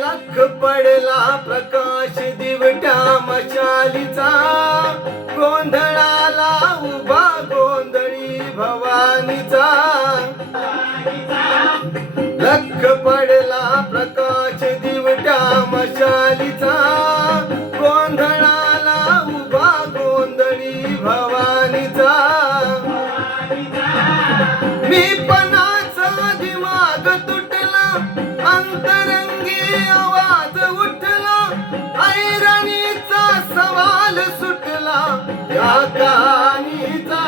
लख पडला प्रकाश दिवट्या मशालीचा, गोंधळाला उभा गोंधळी भवानीचा. लख पडला प्रकाश दिवट्या मशालीचा, गोंधळाला उभा गोंधळी भवानीचा. मी पणाचा दिमाग तुटला, अंतरंगी आवाज उठला, ऐरणीचा सवाल सुटला या कहाणीचा.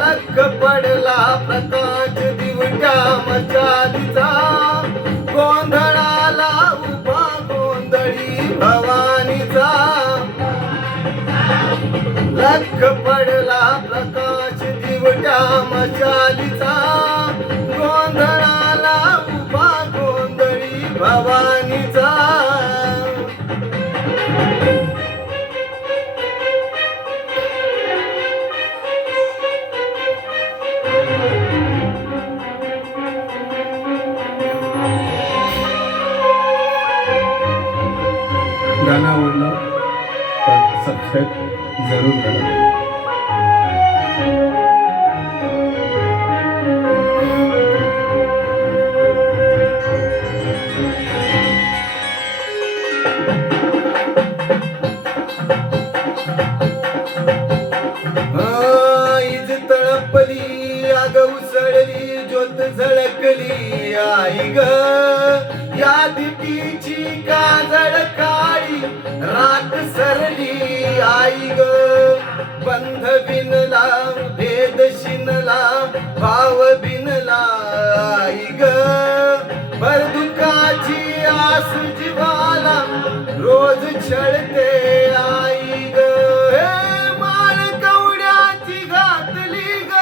लख पडला प्रकाश दिवट्या मशालीचा, गोंधळाला उभा गोंधळी भवानीचा. लख पडला प्रकाश दिवट्या मशालीचा, गोंधळाला उभा गोंधळी भवानीचा. गाणं आवडलं तर सबस्क्राईब जरूर करा. इज तळपली आग उसळली ज्योत झळकली आई ग. या दिटीची काजळ काळी रात सरली आई ग. बंध बिनला भेद शिनला भाव बिनला आई ग. बरदुकाची आस जीवाला रोज छळते आई ग. माळ कवड्याची घातली ग,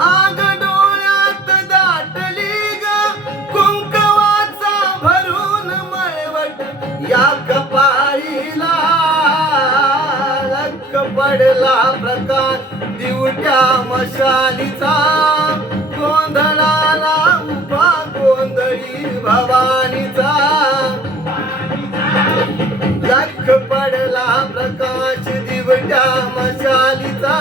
आग डोळ्यात दाटली ग. कुंकवाचा भरून मळवट या कपाळीला. लख पडला प्रकाश दिवट्या मशालीचा, गोंधळाला उभा गोंधळी भवानीचा. लख पडला प्रकाश दिवट्या मशालीचा,